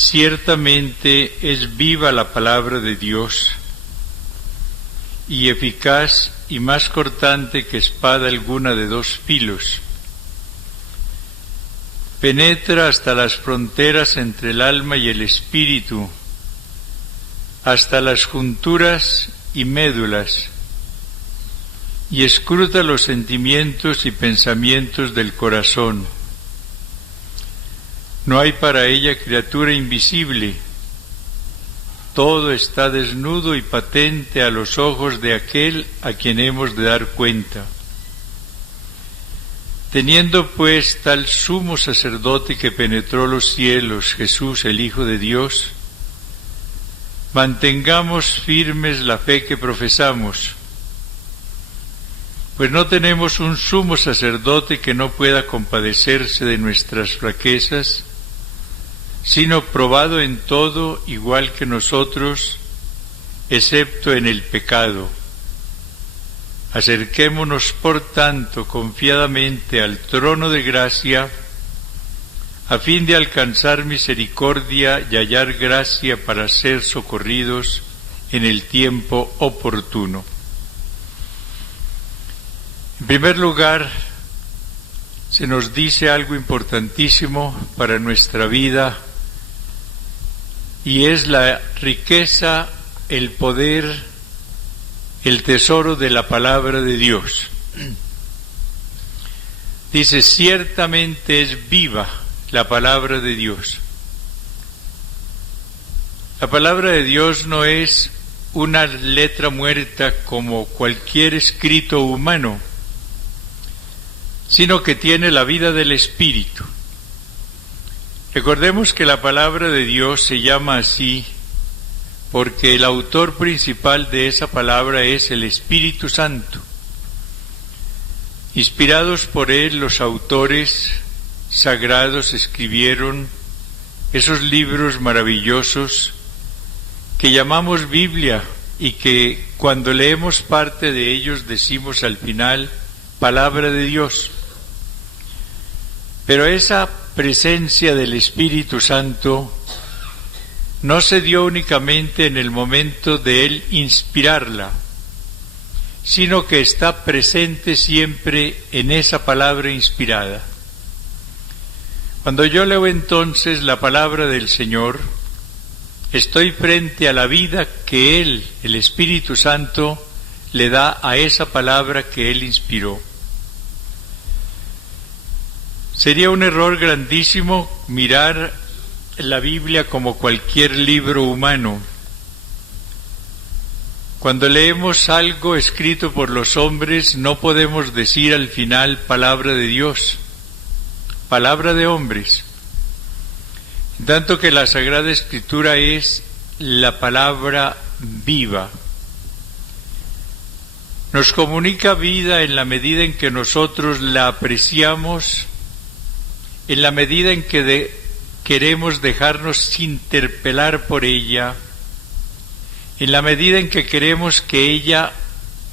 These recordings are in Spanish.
Ciertamente es viva la palabra de Dios, y eficaz y más cortante que espada alguna de dos filos. Penetra hasta las fronteras entre el alma y el espíritu, hasta las junturas y médulas, y escruta los sentimientos y pensamientos del corazón. No hay para ella criatura invisible. Todo está desnudo y patente a los ojos de aquel a quien hemos de dar cuenta. Teniendo pues tal sumo sacerdote que penetró los cielos, Jesús, el Hijo de Dios, mantengamos firmes la fe que profesamos, pues no tenemos un sumo sacerdote que no pueda compadecerse de nuestras flaquezas, sino probado en todo igual que nosotros, excepto en el pecado. Acerquémonos, por tanto, confiadamente al trono de gracia, a fin de alcanzar misericordia y hallar gracia para ser socorridos en el tiempo oportuno. En primer lugar, se nos dice algo importantísimo para nuestra vida, y es la riqueza, el poder, el tesoro de la palabra de Dios. Dice, ciertamente es viva la palabra de Dios. La palabra de Dios no es una letra muerta como cualquier escrito humano, sino que tiene la vida del Espíritu. Recordemos que la palabra de Dios se llama así porque el autor principal de esa palabra es el Espíritu Santo. Inspirados por él, los autores sagrados escribieron esos libros maravillosos que llamamos Biblia y que cuando leemos parte de ellos decimos al final, palabra de Dios. Pero esa presencia del Espíritu Santo no se dio únicamente en el momento de él inspirarla, sino que está presente siempre en esa palabra inspirada. Cuando yo leo entonces la palabra del Señor, estoy frente a la vida que Él, el Espíritu Santo, le da a esa palabra que Él inspiró. Sería un error grandísimo mirar la Biblia como cualquier libro humano. Cuando leemos algo escrito por los hombres, no podemos decir al final palabra de Dios, palabra de hombres. En tanto que la Sagrada Escritura es la palabra viva. Nos comunica vida en la medida en que nosotros la apreciamos, en la medida en que queremos dejarnos interpelar por ella, en la medida en que queremos que ella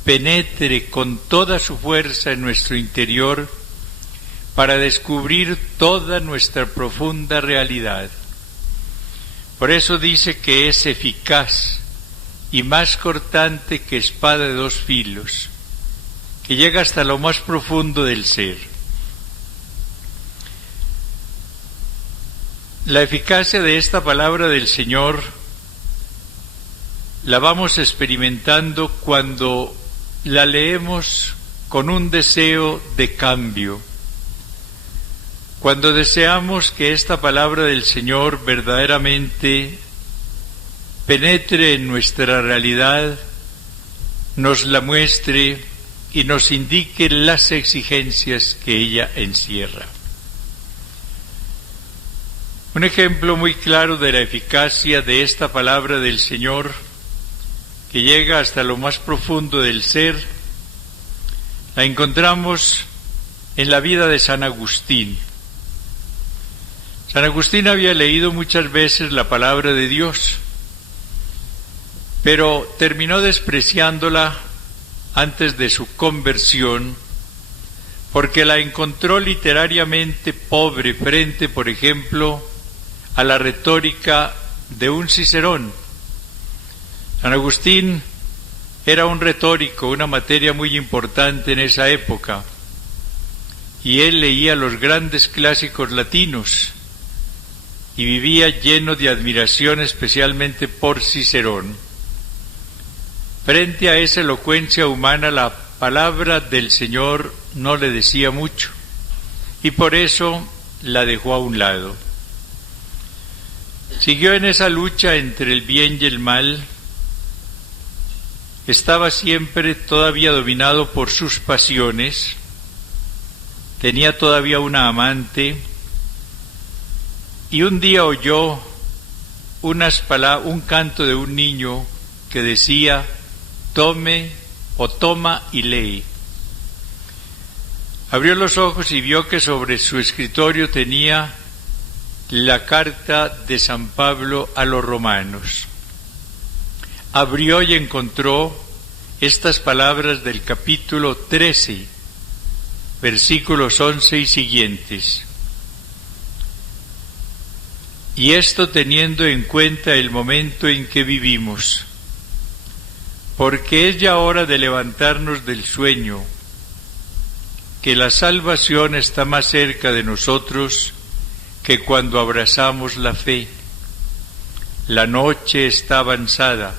penetre con toda su fuerza en nuestro interior para descubrir toda nuestra profunda realidad. Por eso dice que es eficaz y más cortante que espada de dos filos, que llega hasta lo más profundo del ser. La eficacia de esta palabra del Señor la vamos experimentando cuando la leemos con un deseo de cambio, cuando deseamos que esta palabra del Señor verdaderamente penetre en nuestra realidad, nos la muestre y nos indique las exigencias que ella encierra. Un ejemplo muy claro de la eficacia de esta palabra del Señor, que llega hasta lo más profundo del ser, la encontramos en la vida de San Agustín. San Agustín había leído muchas veces la palabra de Dios, pero terminó despreciándola antes de su conversión, porque la encontró literariamente pobre frente, por ejemplo, a la retórica de un Cicerón. San Agustín era un retórico, una materia muy importante en esa época, y él leía los grandes clásicos latinos y vivía lleno de admiración especialmente por Cicerón. Frente a esa elocuencia humana, la palabra del Señor no le decía mucho, y por eso la dejó a un lado. Siguió en esa lucha entre el bien y el mal. Estaba siempre todavía dominado por sus pasiones, tenía todavía una amante, y un día oyó un canto de un niño que decía: tome o toma y lee. Abrió los ojos y vio que sobre su escritorio tenía la carta de San Pablo a los romanos. Abrió y encontró estas palabras del capítulo 13, versículos 11 y siguientes. Y esto teniendo en cuenta el momento en que vivimos, porque es ya hora de levantarnos del sueño, que la salvación está más cerca de nosotros que cuando abrazamos la fe. La noche está avanzada,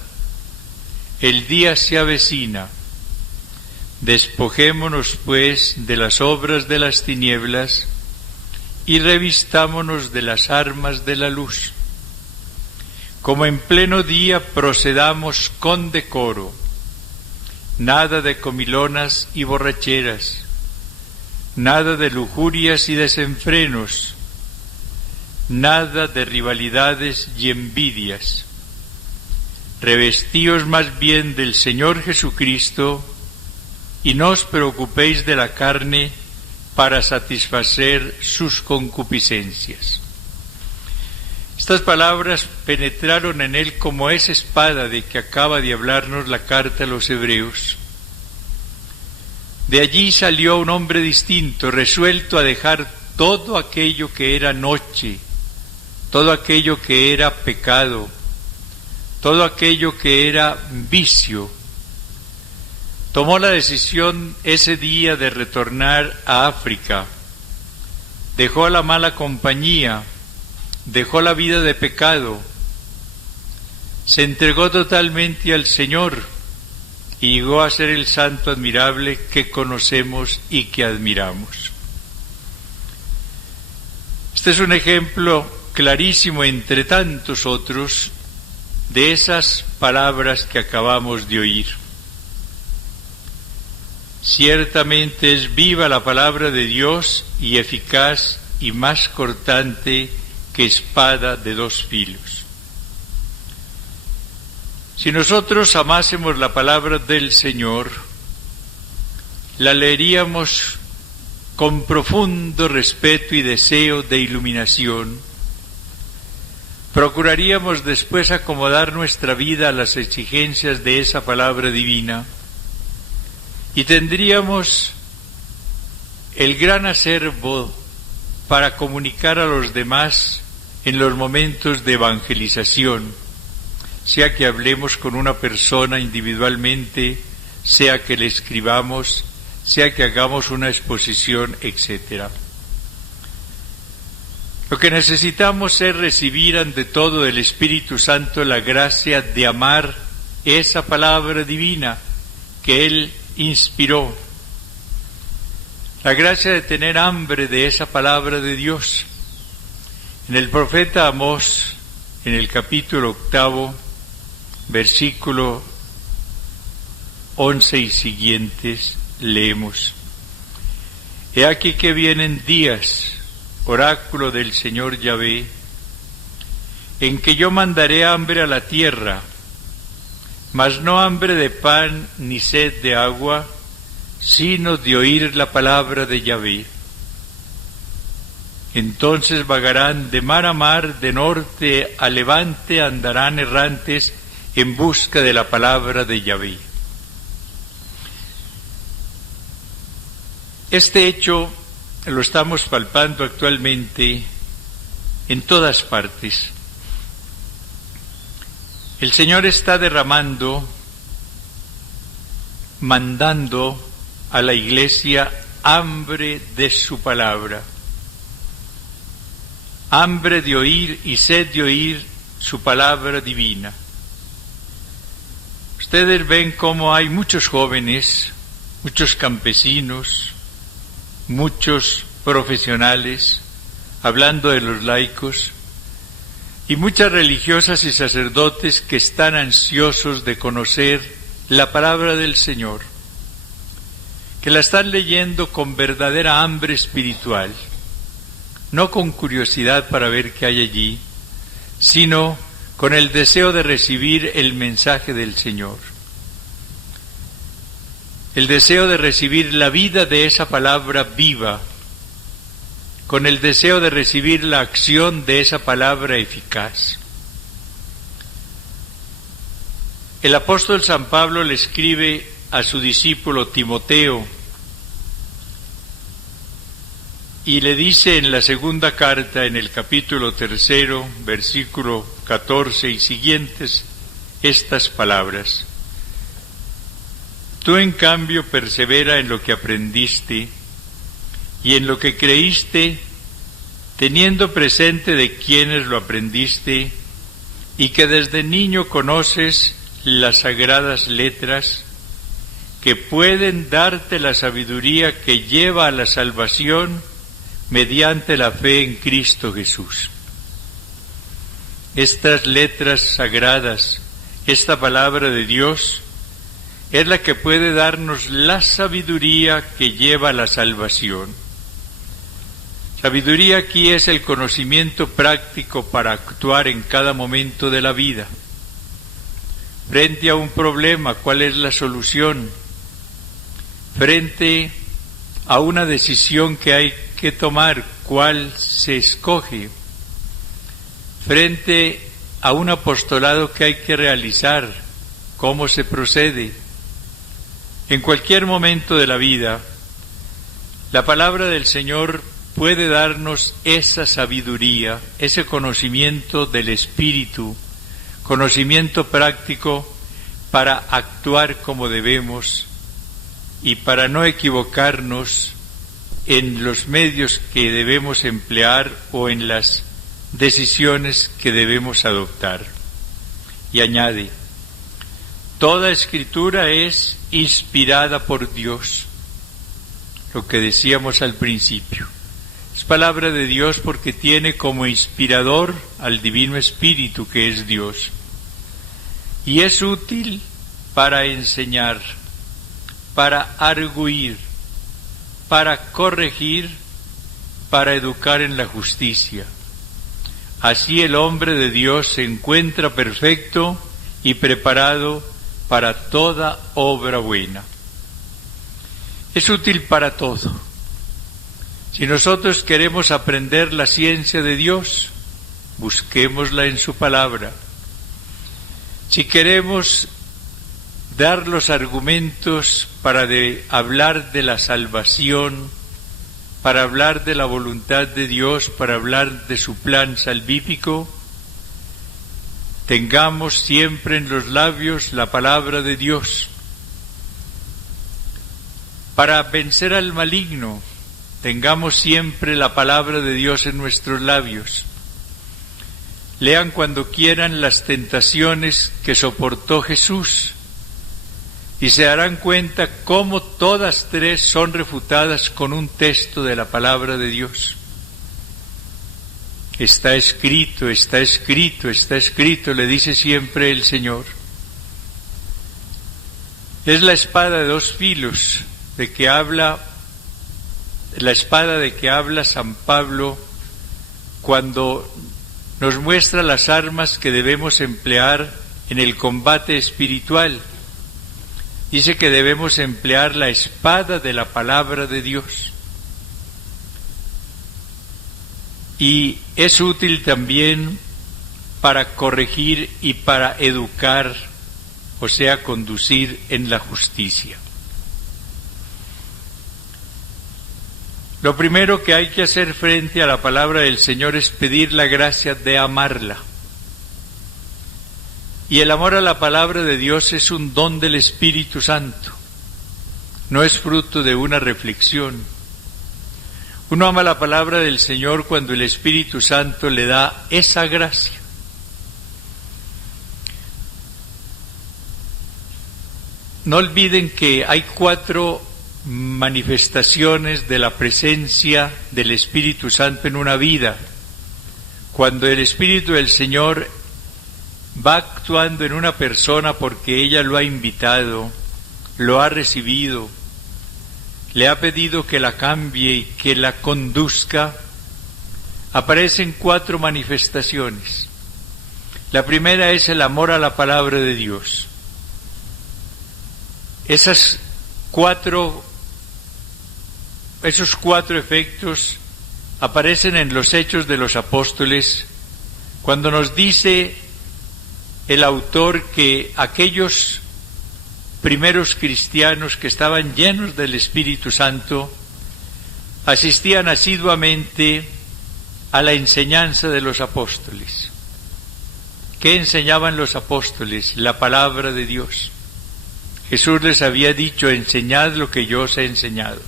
el día se avecina. Despojémonos, pues, de las obras de las tinieblas y revistámonos de las armas de la luz. Como en pleno día procedamos con decoro, nada de comilonas y borracheras, nada de lujurias y desenfrenos, nada de rivalidades y envidias. Revestíos más bien del Señor Jesucristo y no os preocupéis de la carne para satisfacer sus concupiscencias. Estas palabras penetraron en él como esa espada de que acaba de hablarnos la carta a los Hebreos. De allí salió un hombre distinto, resuelto a dejar todo aquello que era noche, todo aquello que era pecado, todo aquello que era vicio. Tomó la decisión ese día de retornar a África. Dejó la mala compañía, dejó la vida de pecado, se entregó totalmente al Señor y llegó a ser el santo admirable que conocemos y que admiramos. Este es un ejemplo clarísimo entre tantos otros de esas palabras que acabamos de oír. Ciertamente es viva la palabra de Dios y eficaz y más cortante que espada de dos filos. Si nosotros amásemos la palabra del Señor, la leeríamos con profundo respeto y deseo de iluminación. Procuraríamos después acomodar nuestra vida a las exigencias de esa palabra divina y tendríamos el gran acervo para comunicar a los demás en los momentos de evangelización, sea que hablemos con una persona individualmente, sea que le escribamos, sea que hagamos una exposición, etc. Lo que necesitamos es recibir ante todo del Espíritu Santo la gracia de amar esa palabra divina que Él inspiró, la gracia de tener hambre de esa palabra de Dios. En el profeta Amós, en el capítulo 8, versículo 11 y siguientes, leemos: He aquí que vienen días, oráculo del Señor Yahvé, en que yo mandaré hambre a la tierra, mas no hambre de pan ni sed de agua, sino de oír la palabra de Yahvé. Entonces vagarán de mar a mar, de norte a levante, andarán errantes en busca de la palabra de Yahvé. Este hecho lo estamos palpando actualmente en todas partes. El Señor está mandando a la Iglesia hambre de su palabra, hambre de oír y sed de oír su palabra divina. Ustedes ven cómo hay muchos jóvenes, muchos campesinos, muchos profesionales, hablando de los laicos, y muchas religiosas y sacerdotes que están ansiosos de conocer la palabra del Señor, que la están leyendo con verdadera hambre espiritual, no con curiosidad para ver qué hay allí, sino con el deseo de recibir el mensaje del Señor, el deseo de recibir la vida de esa palabra viva, con el deseo de recibir la acción de esa palabra eficaz. El apóstol San Pablo le escribe a su discípulo Timoteo y le dice en la segunda carta, en el capítulo 3, versículo 14 y siguientes, estas palabras: Tú en cambio persevera en lo que aprendiste y en lo que creíste, teniendo presente de quiénes lo aprendiste y que desde niño conoces las sagradas letras que pueden darte la sabiduría que lleva a la salvación mediante la fe en Cristo Jesús. Estas letras sagradas, esta palabra de Dios, es la que puede darnos la sabiduría que lleva a la salvación. Sabiduría aquí es el conocimiento práctico para actuar en cada momento de la vida. Frente a un problema, ¿cuál es la solución? Frente a una decisión que hay que tomar, ¿cuál se escoge? Frente a un apostolado que hay que realizar, ¿cómo se procede? En cualquier momento de la vida, la palabra del Señor puede darnos esa sabiduría, ese conocimiento del Espíritu, conocimiento práctico para actuar como debemos y para no equivocarnos en los medios que debemos emplear o en las decisiones que debemos adoptar. Y añade: toda escritura es inspirada por Dios, lo que decíamos al principio. Es palabra de Dios porque tiene como inspirador al Divino Espíritu, que es Dios. Y es útil para enseñar, para arguir, para corregir, para educar en la justicia. Así el hombre de Dios se encuentra perfecto y preparado para toda obra buena. Es útil para todo. Si nosotros queremos aprender la ciencia de Dios, busquémosla en su palabra. Si queremos dar los argumentos para hablar de la salvación, para hablar de la voluntad de Dios, para hablar de su plan salvífico, tengamos siempre en los labios la palabra de Dios. Para vencer al maligno, tengamos siempre la palabra de Dios en nuestros labios. Lean cuando quieran las tentaciones que soportó Jesús y se darán cuenta cómo todas tres son refutadas con un texto de la palabra de Dios. Está escrito, está escrito, está escrito, le dice siempre el Señor. Es la espada de dos filos de que habla, la espada de que habla San Pablo cuando nos muestra las armas que debemos emplear en el combate espiritual. Dice que debemos emplear la espada de la palabra de Dios. Y es útil también para corregir y para educar, o sea, conducir en la justicia. Lo primero que hay que hacer frente a la palabra del Señor es pedir la gracia de amarla. Y el amor a la palabra de Dios es un don del Espíritu Santo, no es fruto de una reflexión. Uno ama la palabra del Señor cuando el Espíritu Santo le da esa gracia. No olviden que hay 4 manifestaciones de la presencia del Espíritu Santo en una vida. Cuando el Espíritu del Señor va actuando en una persona porque ella lo ha invitado, lo ha recibido, le ha pedido que la cambie y que la conduzca, aparecen 4 manifestaciones. La primera es el amor a la palabra de Dios. Esos 4 efectos aparecen en los Hechos de los Apóstoles, cuando nos dice el autor que aquellos primeros cristianos que estaban llenos del Espíritu Santo asistían asiduamente a la enseñanza de los apóstoles. ¿Qué enseñaban los apóstoles? La palabra de Dios. Jesús les había dicho: enseñad lo que yo os he enseñado.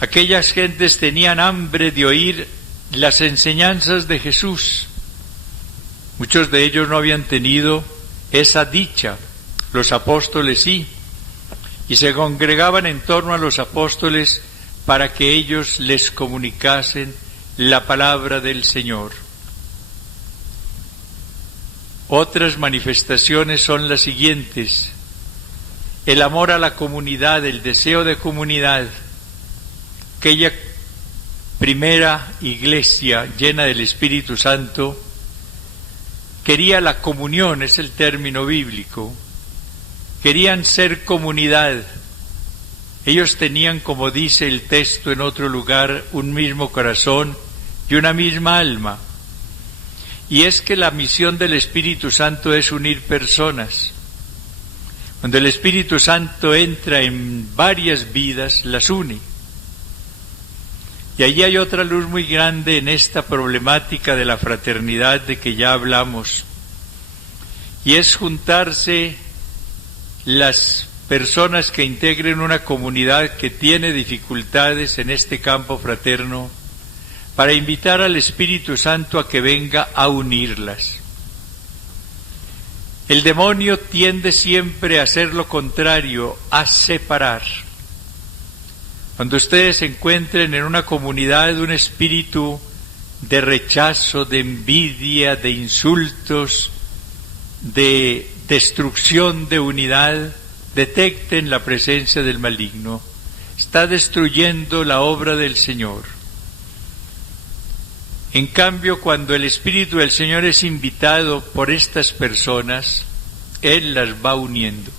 Aquellas gentes tenían hambre de oír las enseñanzas de Jesús. Muchos de ellos no habían tenido esa dicha, los apóstoles sí, y se congregaban en torno a los apóstoles para que ellos les comunicasen la palabra del Señor. Otras manifestaciones son las siguientes: el amor a la comunidad, el deseo de comunidad. Aquella primera iglesia llena del Espíritu Santo quería la comunión, es el término bíblico. Querían ser comunidad. Ellos tenían, como dice el texto en otro lugar, un mismo corazón y una misma alma. Y es que la misión del Espíritu Santo es unir personas. Cuando el Espíritu Santo entra en varias vidas, las une. Y allí hay otra luz muy grande en esta problemática de la fraternidad de que ya hablamos. Y es juntarse las personas que integren una comunidad que tiene dificultades en este campo fraterno, para invitar al Espíritu Santo a que venga a unirlas. El demonio tiende siempre a hacer lo contrario, a separar. Cuando ustedes se encuentren en una comunidad un espíritu de rechazo, de envidia, de insultos, de destrucción de unidad, detecten la presencia del maligno. Está destruyendo la obra del Señor. En cambio, cuando el Espíritu del Señor es invitado por estas personas, Él las va uniendo.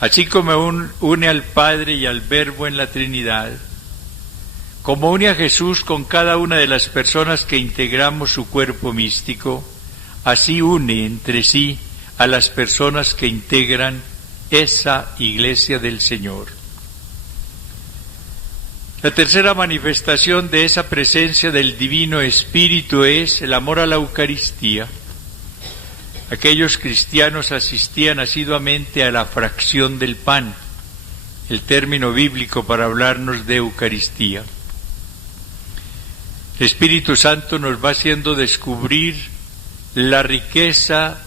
Así como une al Padre y al Verbo en la Trinidad, como une a Jesús con cada una de las personas que integramos su cuerpo místico, así une entre sí a las personas que integran esa iglesia del Señor. La tercera manifestación de esa presencia del Divino Espíritu es el amor a la Eucaristía. Aquellos cristianos asistían asiduamente a la fracción del pan, el término bíblico para hablarnos de Eucaristía. El Espíritu Santo nos va haciendo descubrir la riqueza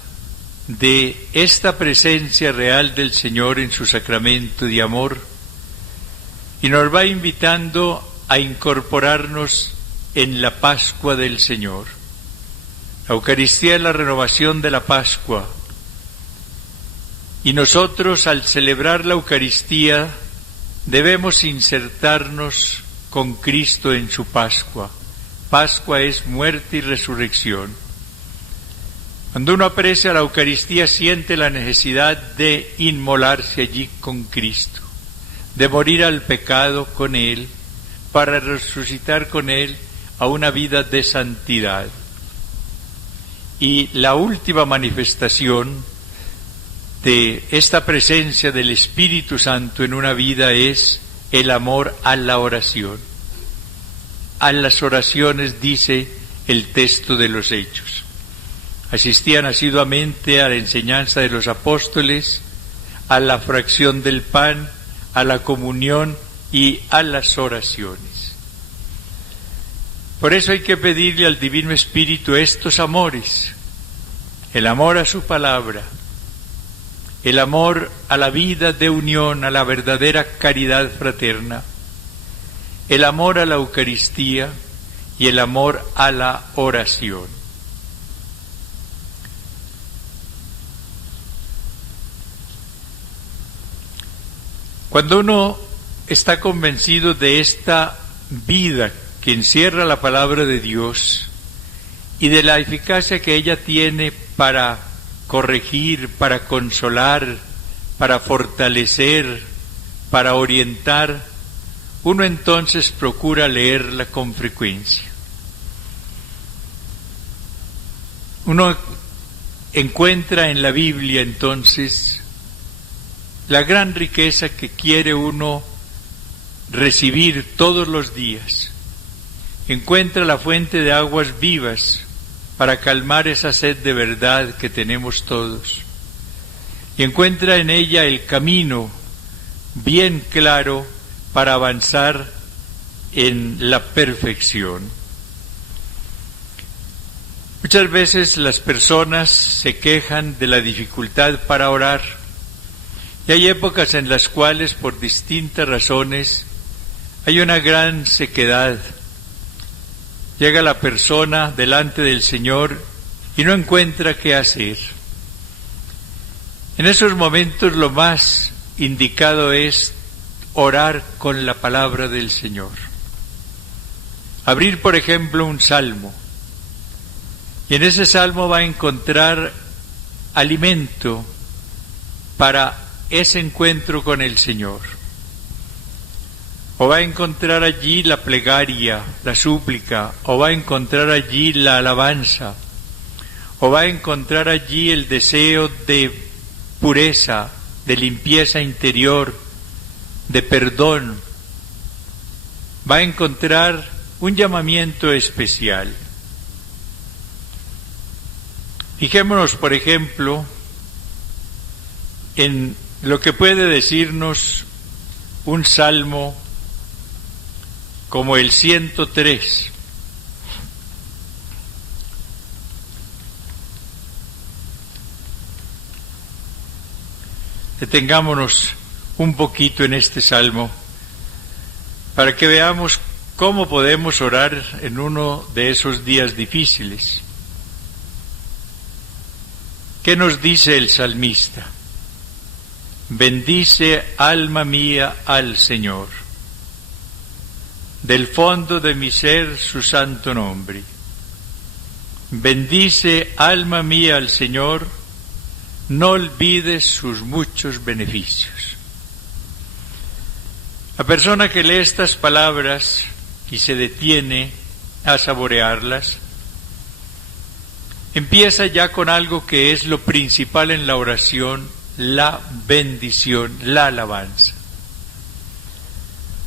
de esta presencia real del Señor en su sacramento de amor, y nos va invitando a incorporarnos en la Pascua del Señor. La Eucaristía es la renovación de la Pascua, y nosotros, al celebrar la Eucaristía, debemos insertarnos con Cristo en su Pascua. Pascua es muerte y resurrección. Cuando uno aprecia la Eucaristía, siente la necesidad de inmolarse allí con Cristo, de morir al pecado con Él, para resucitar con Él a una vida de santidad. Y la última manifestación de esta presencia del Espíritu Santo en una vida es el amor a la oración. A las oraciones, dice el texto de los Hechos. Asistían asiduamente a la enseñanza de los apóstoles, a la fracción del pan, a la comunión y a las oraciones. Por eso hay que pedirle al Divino Espíritu estos amores: el amor a su palabra, el amor a la vida de unión, a la verdadera caridad fraterna, el amor a la Eucaristía y el amor a la oración. Cuando uno está convencido de esta vida que encierra la palabra de Dios y de la eficacia que ella tiene para corregir, para consolar, para fortalecer, para orientar, uno entonces procura leerla con frecuencia. Uno encuentra en la Biblia entonces la gran riqueza que quiere uno recibir todos los días. Encuentra la fuente de aguas vivas para calmar esa sed de verdad que tenemos todos. Y encuentra en ella el camino bien claro para avanzar en la perfección. Muchas veces las personas se quejan de la dificultad para orar, y hay épocas en las cuales, por distintas razones, hay una gran sequedad. Llega la persona delante del Señor y no encuentra qué hacer. En esos momentos lo más indicado es orar con la palabra del Señor. Abrir, por ejemplo, un salmo. Y en ese salmo va a encontrar alimento para ese encuentro con el Señor. O va a encontrar allí la plegaria, la súplica, o va a encontrar allí la alabanza, o va a encontrar allí el deseo de pureza, de limpieza interior, de perdón. Va a encontrar un llamamiento especial. Fijémonos, por ejemplo, en lo que puede decirnos un salmo como el 103. Detengámonos un poquito en este salmo para que veamos cómo podemos orar en uno de esos días difíciles. ¿Qué nos dice el salmista? Bendice, alma mía, al Señor. Del fondo de mi ser su santo nombre. Bendice, alma mía, al Señor, no olvides sus muchos beneficios. La persona que lee estas palabras y se detiene a saborearlas, empieza ya con algo que es lo principal en la oración: la bendición, la alabanza.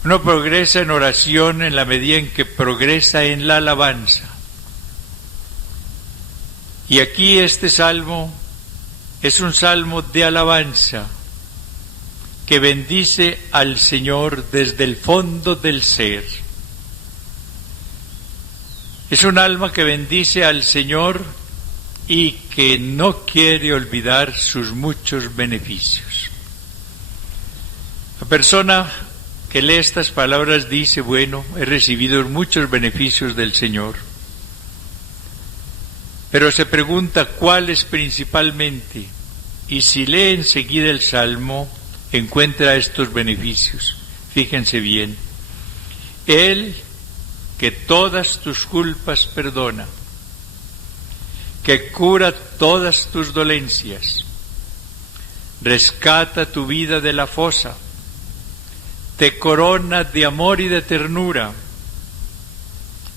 Uno progresa en oración en la medida en que progresa en la alabanza. Y aquí este salmo es un salmo de alabanza que bendice al Señor desde el fondo del ser. Es un alma que bendice al Señor y que no quiere olvidar sus muchos beneficios. La persona que lee estas palabras dice: bueno, he recibido muchos beneficios del Señor, pero se pregunta cuáles principalmente, y si lee enseguida el Salmo, encuentra estos beneficios. Fíjense bien: Él que todas tus culpas perdona, que cura todas tus dolencias, rescata tu vida de la fosa, te corona de amor y de ternura,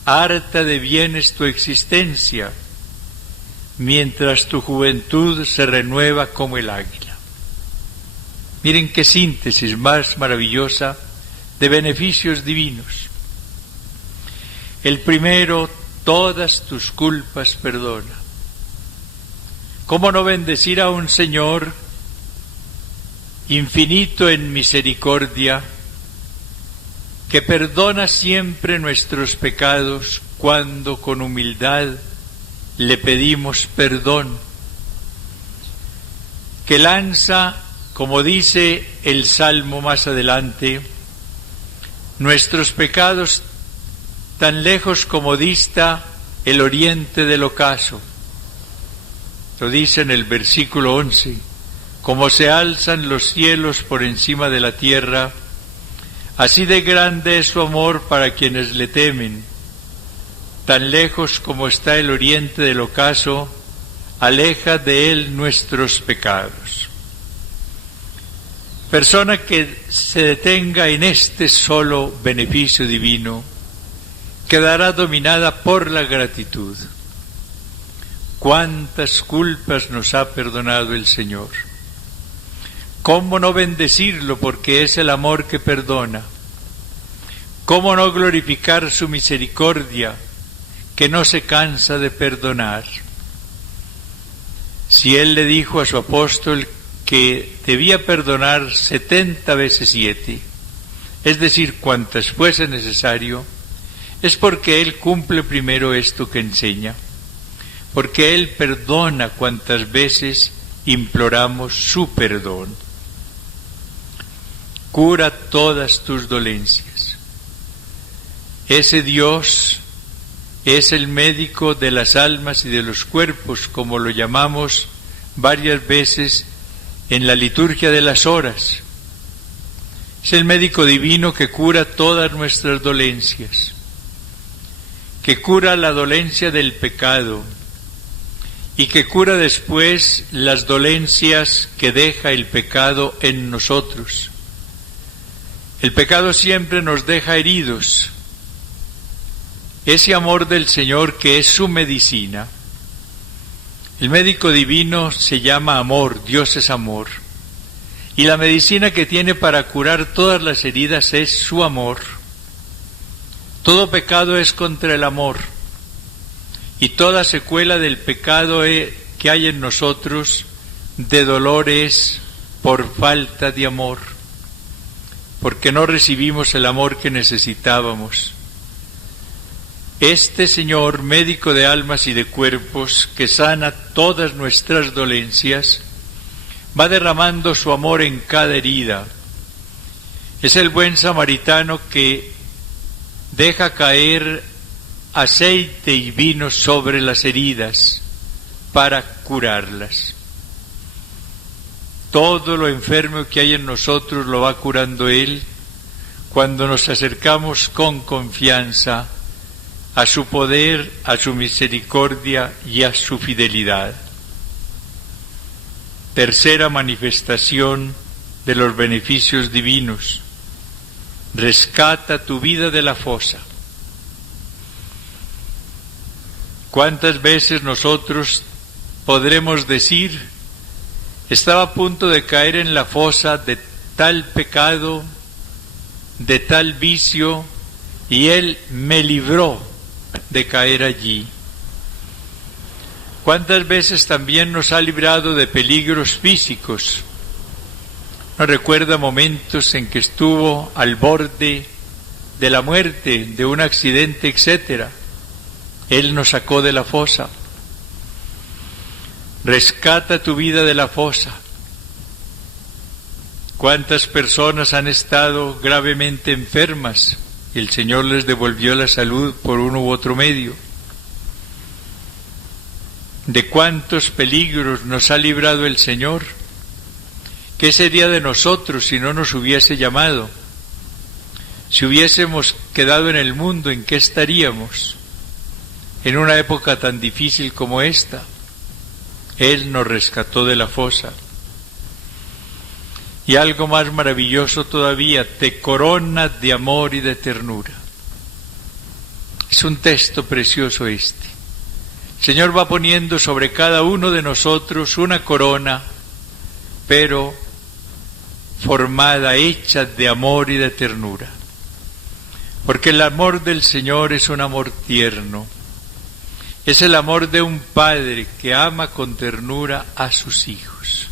harta de bienes tu existencia, mientras tu juventud se renueva como el águila. Miren qué síntesis más maravillosa de beneficios divinos. El primero, todas tus culpas perdona. ¿Cómo no bendecir a un Señor infinito en misericordia, que perdona siempre nuestros pecados cuando con humildad le pedimos perdón, que lanza, como dice el Salmo más adelante, nuestros pecados tan lejos como dista el oriente del ocaso? Lo dice en el versículo 11, como se alzan los cielos por encima de la tierra, así de grande es su amor para quienes le temen. Tan lejos como está el oriente del ocaso, aleja de él nuestros pecados. Persona que se detenga en este solo beneficio divino, quedará dominada por la gratitud. ¿Cuántas culpas nos ha perdonado el Señor? ¿Cómo no bendecirlo porque es el amor que perdona? ¿Cómo no glorificar su misericordia que no se cansa de perdonar? Si Él le dijo a su apóstol que debía perdonar 70 veces 7, es decir, cuantas fuese necesario, es porque Él cumple primero esto que enseña, porque Él perdona cuantas veces imploramos su perdón. Cura todas tus dolencias. Ese Dios es el médico de las almas y de los cuerpos, como lo llamamos varias veces en la liturgia de las horas. Es el médico divino que cura todas nuestras dolencias, que cura la dolencia del pecado y que cura después las dolencias que deja el pecado en nosotros. El pecado siempre nos deja heridos. Ese amor del Señor que es su medicina. El médico divino se llama amor, Dios es amor. Y la medicina que tiene para curar todas las heridas es su amor. Todo pecado es contra el amor. Y toda secuela del pecado que hay en nosotros de dolor es por falta de amor, porque no recibimos el amor que necesitábamos. Este Señor, médico de almas y de cuerpos, que sana todas nuestras dolencias, va derramando su amor en cada herida. Es el buen samaritano que deja caer aceite y vino sobre las heridas para curarlas. Todo lo enfermo que hay en nosotros lo va curando Él cuando nos acercamos con confianza a su poder, a su misericordia y a su fidelidad. Tercera manifestación de los beneficios divinos: rescata tu vida de la fosa. ¿Cuántas veces nosotros podremos decir: estaba a punto de caer en la fosa de tal pecado, de tal vicio, y Él me libró de caer allí? ¿Cuántas veces también nos ha librado de peligros físicos? ¿No recuerda momentos en que estuvo al borde de la muerte, de un accidente, etcétera? Él nos sacó de la fosa. Rescata tu vida de la fosa. ¿Cuántas personas han estado gravemente enfermas y el Señor les devolvió la salud por uno u otro medio? ¿De cuántos peligros nos ha librado el Señor? ¿Qué sería de nosotros si no nos hubiese llamado? Si hubiésemos quedado en el mundo, ¿en qué estaríamos? En una época tan difícil como esta, Él nos rescató de la fosa. Y algo más maravilloso todavía, te corona de amor y de ternura. Es un texto precioso este. El Señor va poniendo sobre cada uno de nosotros una corona, pero formada, hecha de amor y de ternura. porque el amor del Señor es un amor tierno. Es el amor de un padre que ama con ternura a sus hijos.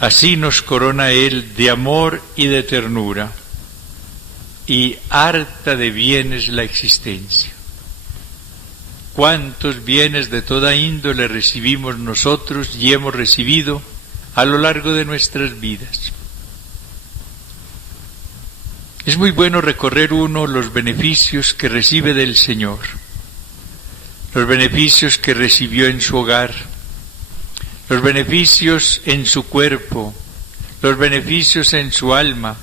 Así nos corona Él de amor y de ternura, y harta de bienes la existencia. ¿Cuántos bienes de toda índole recibimos nosotros y hemos recibido a lo largo de nuestras vidas? Es muy bueno recorrer uno los beneficios que recibe del Señor, los beneficios que recibió en su hogar, los beneficios en su cuerpo, los beneficios en su alma.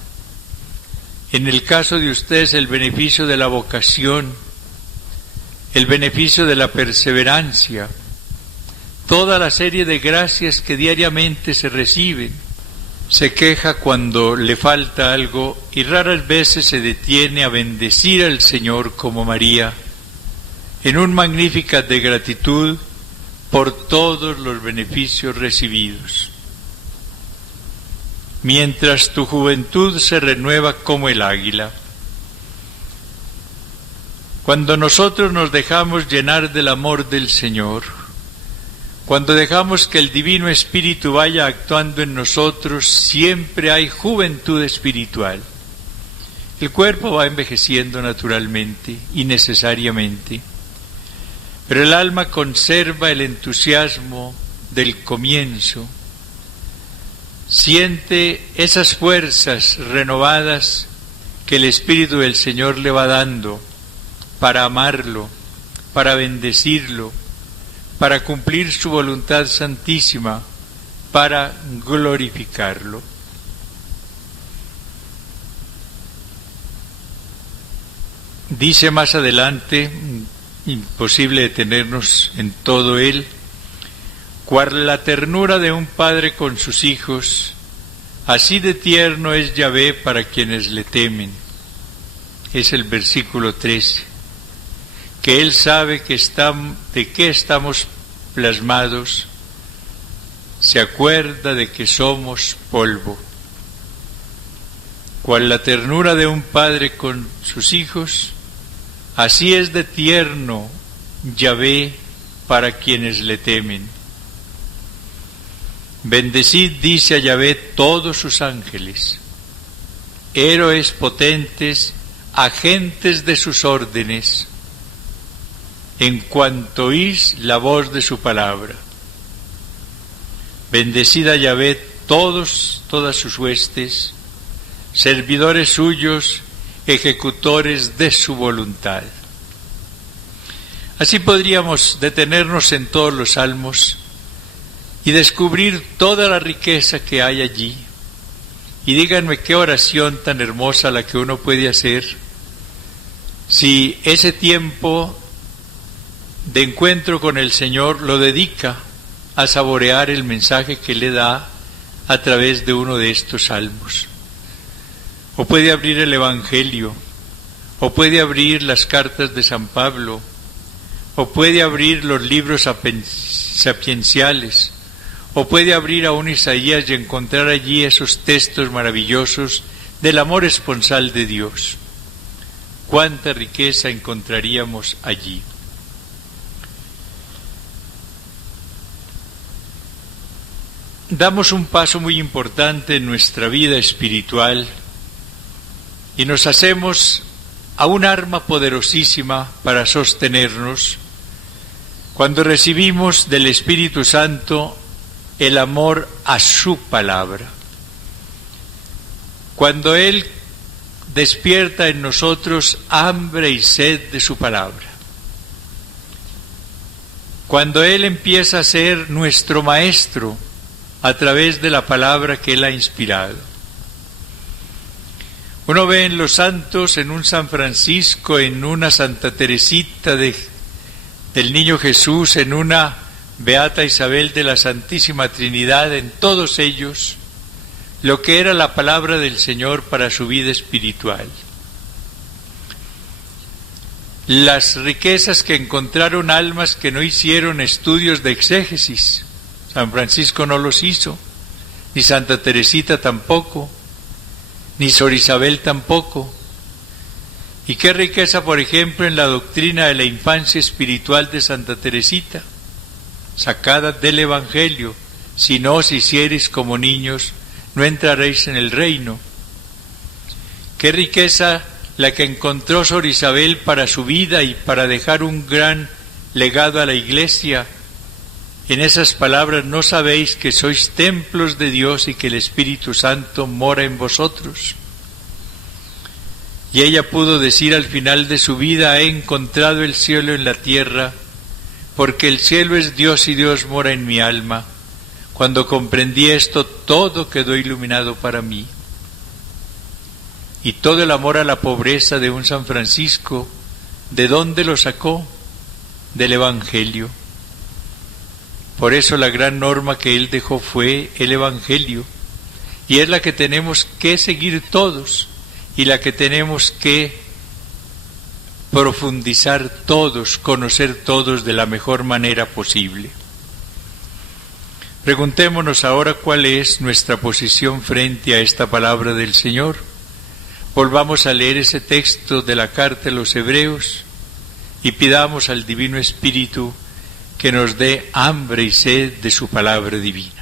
En el caso de ustedes, el beneficio de la vocación, el beneficio de la perseverancia, toda la serie de gracias que diariamente se reciben. Se queja cuando le falta algo y raras veces se detiene a bendecir al Señor como María, en un Magnificat de gratitud por todos los beneficios recibidos. Mientras tu juventud se renueva como el águila. Cuando nosotros nos dejamos llenar del amor del Señor, cuando dejamos que el Divino Espíritu vaya actuando en nosotros, siempre hay juventud espiritual. El cuerpo va envejeciendo naturalmente y necesariamente, pero el alma conserva el entusiasmo del comienzo, siente esas fuerzas renovadas que el Espíritu del Señor le va dando para amarlo, para bendecirlo, para cumplir su voluntad santísima, para glorificarlo. Dice más adelante, imposible detenernos en todo él, cual la ternura de un padre con sus hijos, así de tierno es Yahvé para quienes le temen. Es el versículo 13. Que Él sabe de qué estamos plasmados, se acuerda de que somos polvo. Cual la ternura de un padre con sus hijos, así es de tierno Yahvé para quienes le temen. Bendecid, dice a Yahvé, todos sus ángeles, héroes potentes, agentes de sus órdenes, en cuanto oís la voz de su palabra. Bendecid a Yahvé todas sus huestes, servidores suyos, ejecutores de su voluntad. Así podríamos detenernos en todos los salmos y descubrir toda la riqueza que hay allí. Y díganme qué oración tan hermosa la que uno puede hacer si ese tiempo de encuentro con el Señor lo dedica a saborear el mensaje que le da a través de uno de estos salmos. O puede abrir el Evangelio, o puede abrir las cartas de San Pablo, o puede abrir los libros sapienciales, o puede abrir a un Isaías y encontrar allí esos textos maravillosos del amor esponsal de Dios. Cuánta riqueza encontraríamos allí. Damos un paso muy importante en nuestra vida espiritual y nos hacemos a un arma poderosísima para sostenernos cuando recibimos del Espíritu Santo el amor a su palabra. Cuando Él despierta en nosotros hambre y sed de su palabra. Cuando Él empieza a ser nuestro maestro a través de la palabra que Él ha inspirado. Uno ve en los santos, en un San Francisco, en una Santa Teresita del Niño Jesús, en una Beata Isabel de la Santísima Trinidad, en todos ellos, lo que era la palabra del Señor para su vida espiritual. Las riquezas que encontraron almas que no hicieron estudios de exégesis. San Francisco no los hizo, ni Santa Teresita tampoco, ni Sor Isabel tampoco. Y qué riqueza, por ejemplo, en la doctrina de la infancia espiritual de Santa Teresita, sacada del Evangelio: si no os hiciereis como niños, no entraréis en el reino. Qué riqueza la que encontró Sor Isabel para su vida y para dejar un gran legado a la Iglesia. En esas palabras: no sabéis que sois templos de Dios y que el Espíritu Santo mora en vosotros. Y ella pudo decir al final de su vida: he encontrado el cielo en la tierra, porque el cielo es Dios y Dios mora en mi alma. Cuando comprendí esto, todo quedó iluminado para mí. Y todo el amor a la pobreza de un San Francisco, ¿de dónde lo sacó? Del Evangelio. Por eso la gran norma que él dejó fue el Evangelio, y es la que tenemos que seguir todos, y la que tenemos que profundizar todos, conocer todos de la mejor manera posible. Preguntémonos ahora cuál es nuestra posición frente a esta palabra del Señor. Volvamos a leer ese texto de la carta a los Hebreos y pidamos al Divino Espíritu que nos dé hambre y sed de su palabra divina.